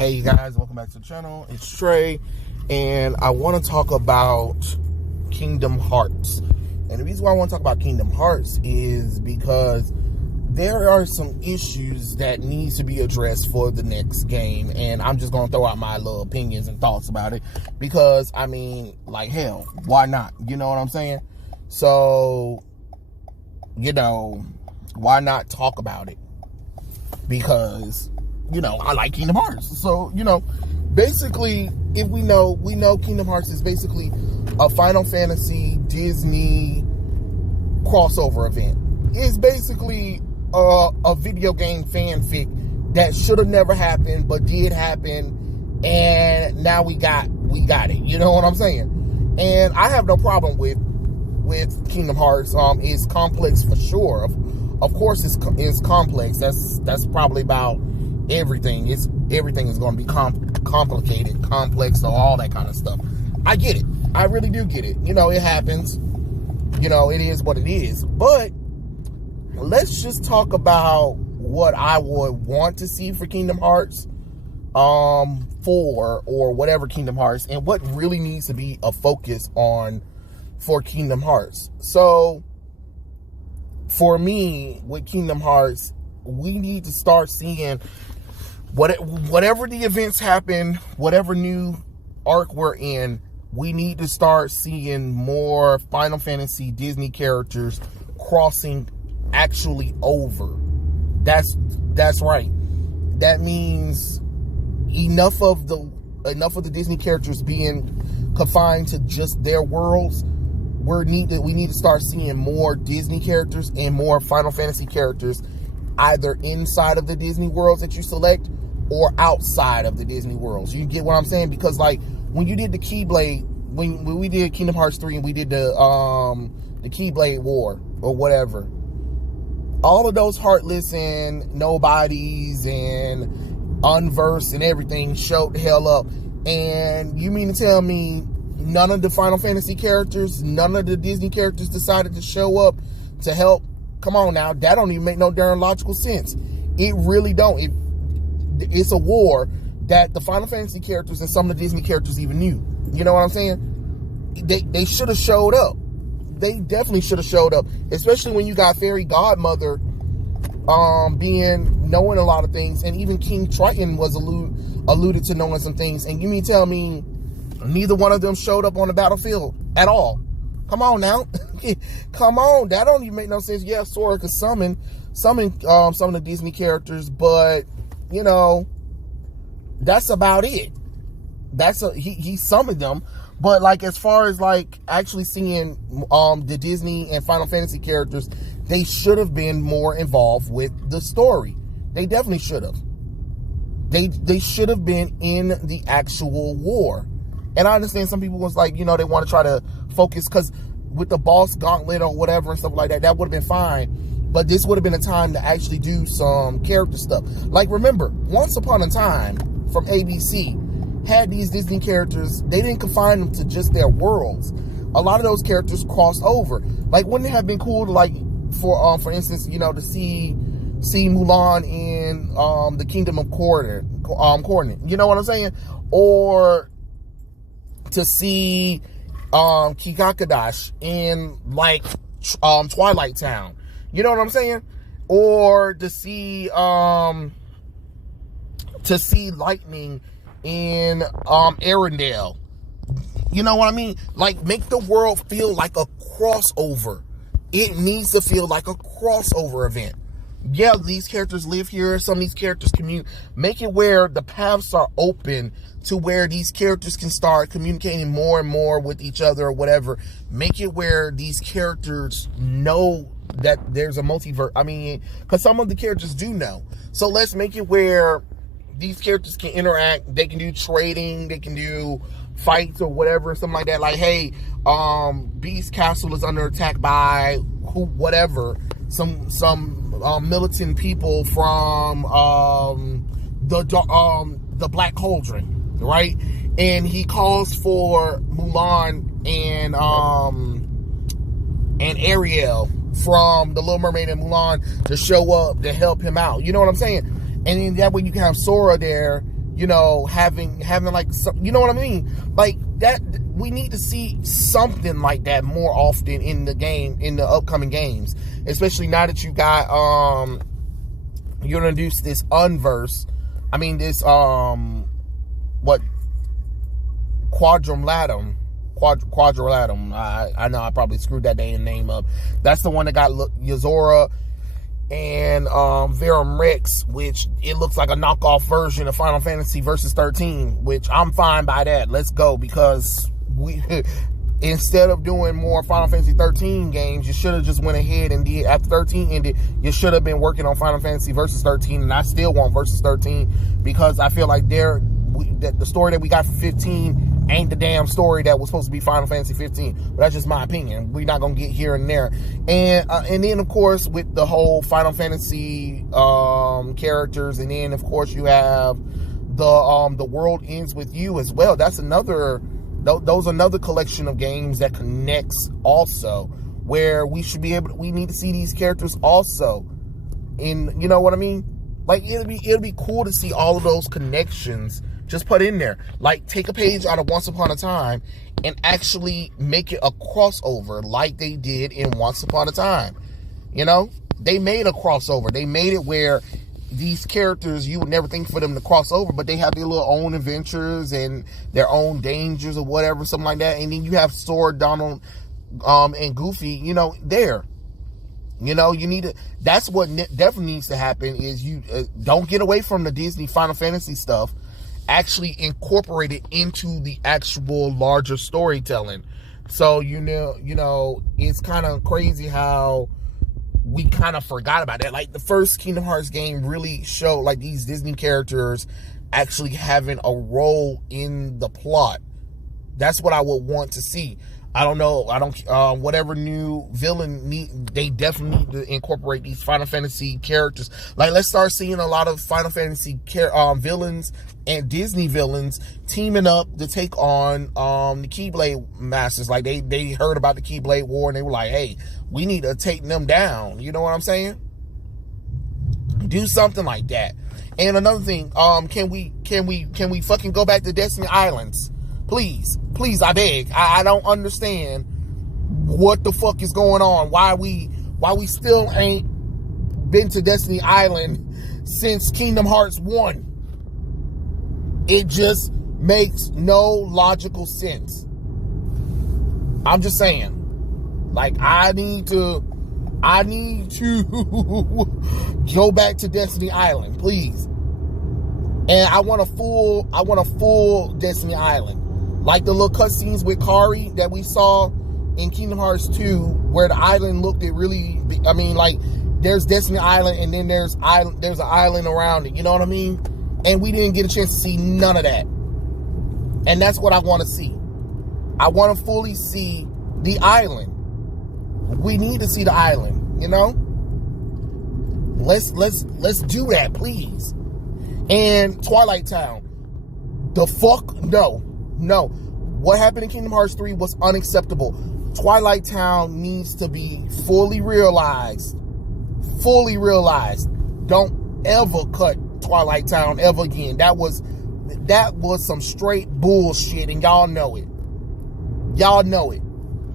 Hey you guys, welcome back to the channel. It's Trey, and I want to talk about Kingdom Hearts. And the reason why I want to talk about Kingdom Hearts is because there are some issues that needs to be addressed for the next game, and I'm just going to throw out my little opinions and thoughts about it because, I mean, like, hell, why not? You know what I'm saying? So, you know, why not talk about it? Because, you know, I like Kingdom Hearts. So, you know, basically, if we know Kingdom Hearts is basically a Final Fantasy Disney crossover event. It's basically a video game fanfic that should have never happened, but did happen, and now we got it. You know what I'm saying? And I have no problem with Kingdom Hearts. It's complex for sure. Of course, it's complex. That's probably about everything. Everything is going to be complicated, complex, so all that kind of stuff. I get it. I really do get it. You know, it happens. You know, it is what it is. But let's just talk about what I would want to see for Kingdom Hearts 4 or whatever Kingdom Hearts, and what really needs to be a focus on for Kingdom Hearts. So for me, with Kingdom Hearts, we need to start seeing whatever the events happen, whatever new arc we're in, we need to start seeing more Final Fantasy Disney characters crossing actually over. That's right. That means enough of the Disney characters being confined to just their worlds. We need to start seeing more Disney characters and more Final Fantasy characters either inside of the Disney worlds that you select or outside of the Disney worlds. You get what I'm saying? Because like when you did the Keyblade, when we did Kingdom Hearts 3 and we did the Keyblade War or whatever, all of those Heartless and Nobodies and Unversed and everything showed the hell up. And you mean to tell me none of the Final Fantasy characters, none of the Disney characters decided to show up to help? Come on now, that don't even make no darn logical sense. It really don't. It's a war that the Final Fantasy characters and some of the Disney characters even knew. You know what I'm saying? They should have showed up. They definitely should have showed up, especially when you got Fairy Godmother knowing a lot of things, and even King Triton was alluded to knowing some things. And you mean tell me neither one of them showed up on the battlefield at all? Come on now. Come on, that don't even make no sense. Yeah, Sora could summon some of the Disney characters, but you know, that's about it. He summoned them, but like as far as like actually seeing the Disney and Final Fantasy characters, they should have been more involved with the story. They definitely should have. They should have been in the actual war. And I understand some people was like, you know, they want to try to focus because with the boss gauntlet or whatever and stuff like that, that would have been fine. But this would have been a time to actually do some character stuff. Like, remember, Once Upon a Time from ABC had these Disney characters. They didn't confine them to just their worlds. A lot of those characters crossed over. Like, wouldn't it have been cool to, like, for instance, you know, to see Mulan in the Kingdom of Coordinate. You know what I'm saying? Or to see Kikakadash in, like, Twilight Town. You know what I'm saying? Or to see Lightning in Arendelle. You know what I mean? Like, make the world feel like a crossover. It needs to feel like a crossover event. Yeah, these characters live here. Some of these characters commute. Make it where the paths are open to where these characters can start communicating more and more with each other or whatever. Make it where these characters know that there's a multiverse. I mean, because some of the characters do know. So let's make it where these characters can interact. They can do trading. They can do fights or whatever, something like that. Like, hey, Beast Castle is under attack by whatever. Some militant people from the Black Cauldron, right? And he calls for Mulan and Ariel from The Little Mermaid and Mulan to show up to help him out. You know what I'm saying? And then that way you can have Sora there, you know, having like some, you know what I mean? Like that, we need to see something like that more often in the game, in the upcoming games, especially now that you got you introduced this unverse. I mean this what Quadrilaterum. I know I probably screwed that damn name up. That's the one that got Yozora and Verum Rex, which it looks like a knockoff version of Final Fantasy Versus 13, which I'm fine by that. Let's go, because we instead of doing more Final Fantasy 13 games, you should have just went ahead and did, after 13 ended, you should have been working on Final Fantasy Versus 13, and I still want Versus 13 because I feel like the story that we got for 15 ain't the damn story that was supposed to be Final Fantasy 15. But that's just my opinion. We're not gonna get here and there. And then of course with the whole Final Fantasy characters, and then of course you have the World Ends With You as well. That's another collection of games that connects also, where we need to see these characters also. And you know what I mean? Like it'll be cool to see all of those connections just put in there. Like take a page out of Once Upon a Time and actually make it a crossover like they did in Once Upon a Time. You know, they made a crossover. They made it where these characters, you would never think for them to cross over, but they have their little own adventures and their own dangers or whatever, something like that. And then you have Sora, Donald, and Goofy, you know, there. You know, you need to, that's what definitely needs to happen, is you don't get away from the Disney Final Fantasy stuff. Actually incorporate it into the actual larger storytelling. So, you know, it's kind of crazy how we kind of forgot about that. Like the first Kingdom Hearts game really showed like these Disney characters actually having a role in the plot. That's what I would want to see. I don't know. Whatever new villain they definitely need to incorporate these Final Fantasy characters. Like, let's start seeing a lot of Final Fantasy villains and Disney villains teaming up to take on the Keyblade Masters. Like they heard about the Keyblade War and they were like, hey, we need to take them down. You know what I'm saying? Do something like that. And another thing, can we fucking go back to Destiny Islands? Please, I beg. I don't understand what the fuck is going on. Why we still ain't been to Destiny Island since Kingdom Hearts 1. It just makes no logical sense. I'm just saying. Like, I need to go back to Destiny Island, please. And I want a full Destiny Island. Like the little cutscenes with Kari that we saw in Kingdom Hearts 2, where the island looked it really, I mean, like there's Destiny Island and then there's an island around it, you know what I mean? And we didn't get a chance to see none of that. And that's what I want to see. I want to fully see the island. We need to see the island, you know? Let's do that, please. And Twilight Town. The fuck no. No. What happened in Kingdom Hearts 3 was unacceptable. Twilight Town needs to be fully realized. Fully realized. Don't ever cut Twilight Town ever again. That was some straight bullshit, and y'all know it. Y'all know it.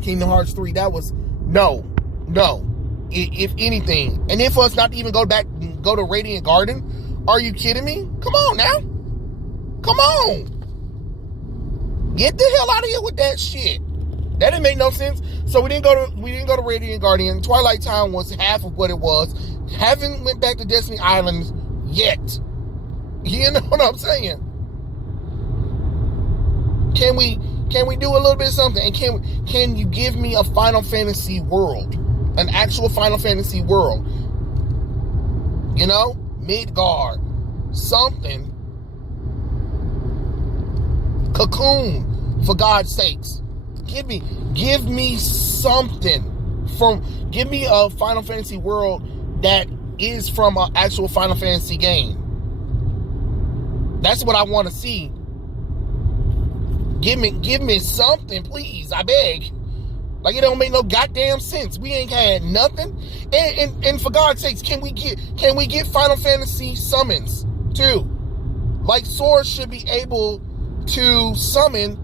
Kingdom Hearts 3, that was no. If anything, and then for us not to even go to Radiant Garden, are you kidding me? Come on now. Come on. Get the hell out of here with that shit. That didn't make no sense. So we didn't go to Radiant Guardian. Twilight Town was half of what it was. Haven't went back to Destiny Islands yet. You know what I'm saying? Can we do a little bit of something? And can you give me a Final Fantasy world? An actual Final Fantasy world? You know? Midgard. Something. Cocoon, for God's sakes. Give me something give me a Final Fantasy world that is from an actual Final Fantasy game. That's what I want to see. Give me something, please. I beg. Like, it don't make no goddamn sense. We ain't had nothing. And for God's sakes, can we get Final Fantasy summons too? Like, Sora should be able to summon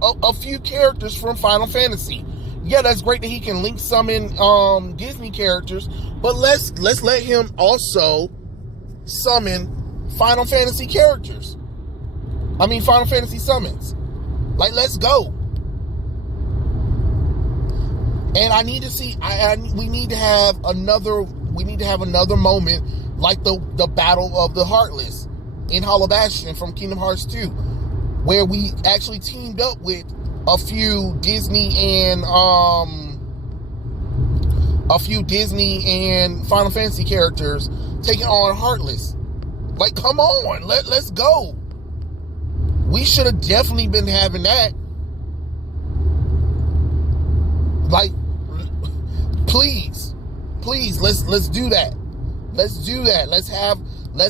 a few characters from Final Fantasy. Yeah, that's great that he can link summon Disney characters, but let's let him also summon Final Fantasy characters. I mean, Final Fantasy summons. Like, let's go. And I need to see. We need to have another moment like the Battle of the Heartless in Hollow Bastion from Kingdom Hearts 2, where we actually teamed up with a few Disney and Final Fantasy characters taking on Heartless. Like, come on, let's go. We should have definitely been having that. Like, please, let's do that. Let's do that. Let's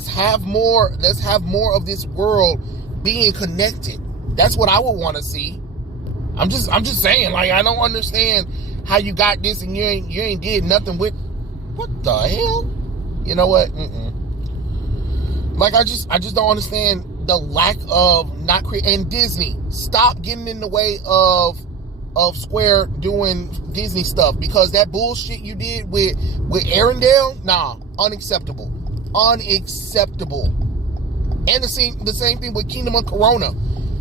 have more of this world being connected. That's what I would want to see. I'm just saying, like, I don't understand how you got this and you ain't did nothing with. What the hell? You know what? Like, I just don't understand the lack of not creating. And Disney, stop getting in the way of Square doing Disney stuff, because that bullshit you did with Arendelle, nah, unacceptable. And the same thing with Kingdom of Corona.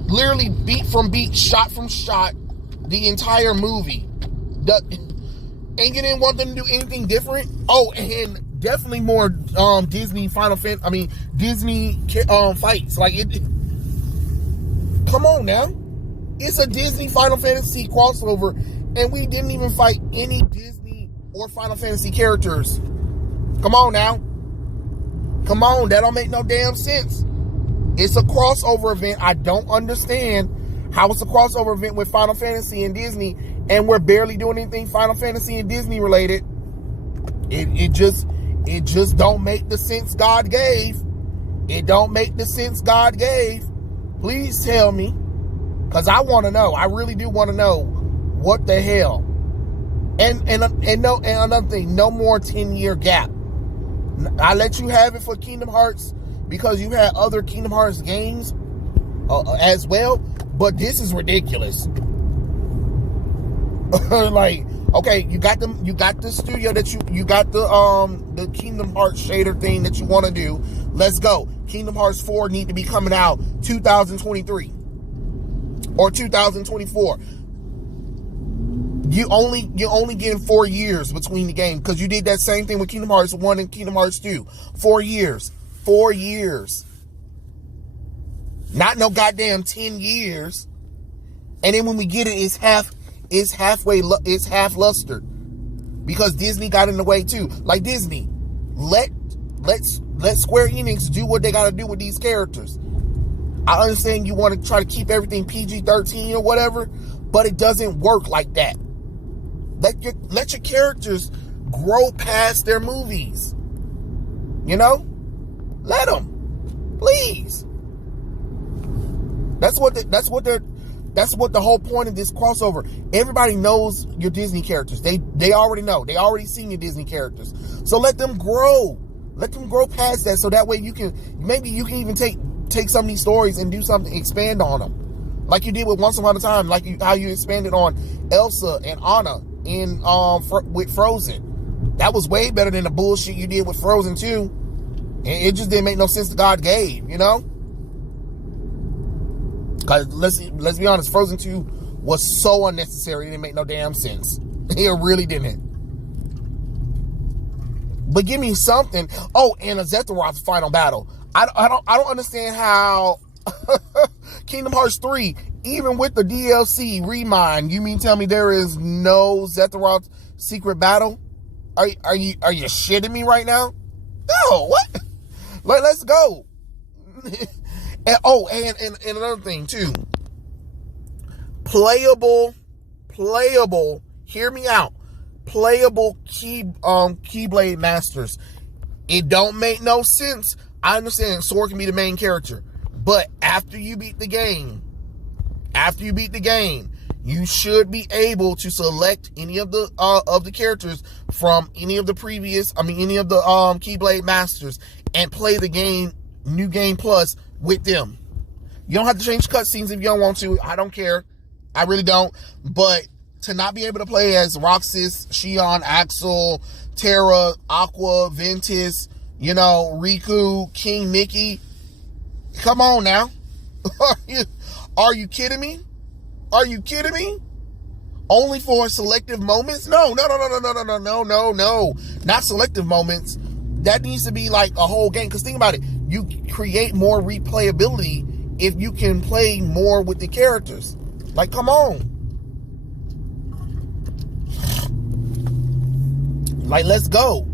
Literally beat from beat, shot from shot, the entire movie. And you didn't want them to do anything different? Oh, and definitely more Disney Disney fights. Like, it. Come on now. It's a Disney Final Fantasy crossover, and we didn't even fight any Disney or Final Fantasy characters. Come on now. Come on, that don't make no damn sense. It's a crossover event. I don't understand how it's a crossover event with Final Fantasy and Disney, and we're barely doing anything Final Fantasy and Disney related. It just don't make the sense God gave. It don't make the sense God gave. Please tell me. Because I want to know. I really do want to know what the hell. And another thing, no more 10-year gap. I let you have it for Kingdom Hearts because you had other Kingdom Hearts games as well. But this is ridiculous. Like, okay, you got the studio that you got the Kingdom Hearts shader thing that you want to do. Let's go. Kingdom Hearts 4 need to be coming out 2023. Or 2024. You only getting 4 years between the game, because you did that same thing with Kingdom Hearts 1 and Kingdom Hearts 2. 4 years. 4 years. Not no goddamn 10 years. And then when we get it, it's half lustered. Because Disney got in the way too. Like, Disney, let Square Enix do what they gotta do with these characters. I understand you want to try to keep everything PG-13 or whatever, but it doesn't work like that. Let your characters grow past their movies. You know? Let them. Please. That's what the whole point of this crossover. Everybody knows your Disney characters. They already know. They already seen your Disney characters. So let them grow. Let them grow past that, so that way you can even take some of these stories and do something, expand on them, like you did with Once Upon a Time, how you expanded on Elsa and Anna in with Frozen. That was way better than the bullshit you did with Frozen 2, and it just didn't make no sense to God gave, you know. Because let's be honest, Frozen 2 was so unnecessary, it didn't make no damn sense. It really didn't. But give me something. Oh, and a Zethroth final battle. I don't understand how Kingdom Hearts 3, even with the DLC Remind, you mean tell me there is no Zethroth secret battle? Are you shitting me right now? No, what? Let's go. And another thing too. Playable, hear me out. Playable Keyblade Masters. It don't make no sense. I understand Sora can be the main character, but after you beat the game, you should be able to select any of the characters from any of the Keyblade Masters and play the game, New Game Plus, with them. You don't have to change cutscenes if you don't want to. I don't care. I really don't. But to not be able to play as Roxas, Xion, Axel, Terra, Aqua, Ventus, Riku, King Mickey. Come on now. Are you kidding me? Are you kidding me? Only for selective moments? No. Not selective moments. That needs to be like a whole game. Because think about it. You create more replayability if you can play more with the characters. Like, come on. Like, let's go.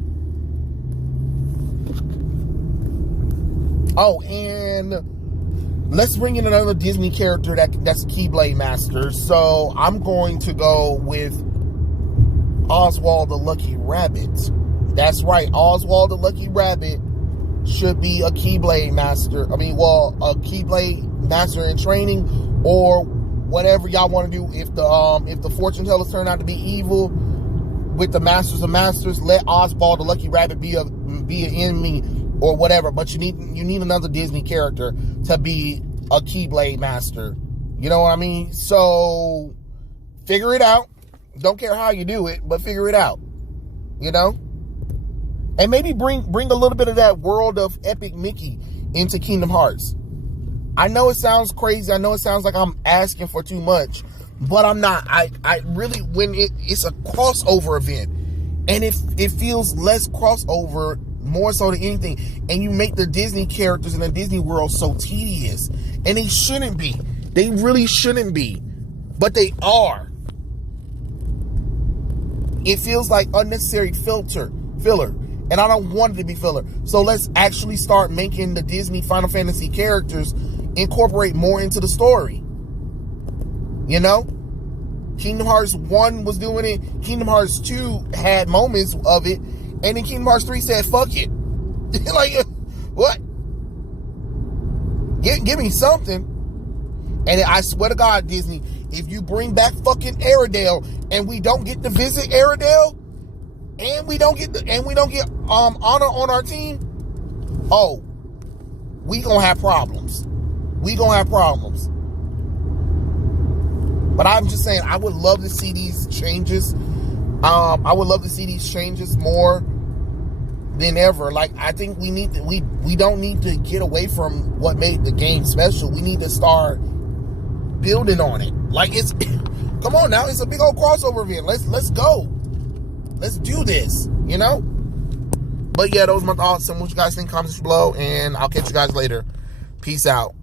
Oh, and let's bring in another Disney character that's Keyblade Master. So I'm going to go with Oswald the Lucky Rabbit. That's right. Oswald the Lucky Rabbit should be a Keyblade Master. a Keyblade Master in training, or whatever y'all want to do. If the fortune tellers turn out to be evil with the Masters of Masters, let Oswald the Lucky Rabbit be an enemy or whatever. But you need another Disney character to be a Keyblade Master. You know what I mean? So figure it out. Don't care how you do it, but figure it out. And maybe bring a little bit of that world of Epic Mickey into Kingdom Hearts. I know it sounds crazy. I know it sounds like I'm asking for too much, but I'm not. I really, when it's a crossover event, and it feels less crossover, more so than anything, and you make the Disney characters in the Disney world so tedious, and they shouldn't be. They really shouldn't be, but they are. It feels like unnecessary filler. And I don't want it to be filler. So let's actually start making the Disney Final Fantasy characters incorporate more into the story. Kingdom Hearts 1 was doing it. Kingdom Hearts 2 had moments of it. And then Kingdom Hearts 3 said, fuck it. Like, what? Give me something. And I swear to God, Disney, if you bring back fucking Airedale and we don't get to visit Airedale, and we don't get honor on our team, oh, we gonna have problems. But I'm just saying, I would love to see these changes. I would love to see these changes more than ever. Like, I think we don't need to get away from what made the game special. We need to start building on it. Like, it's come on now, it's a big old crossover event. Let's go. Let's do this, But yeah, those are my thoughts. And what you guys think, comments below, and I'll catch you guys later. Peace out.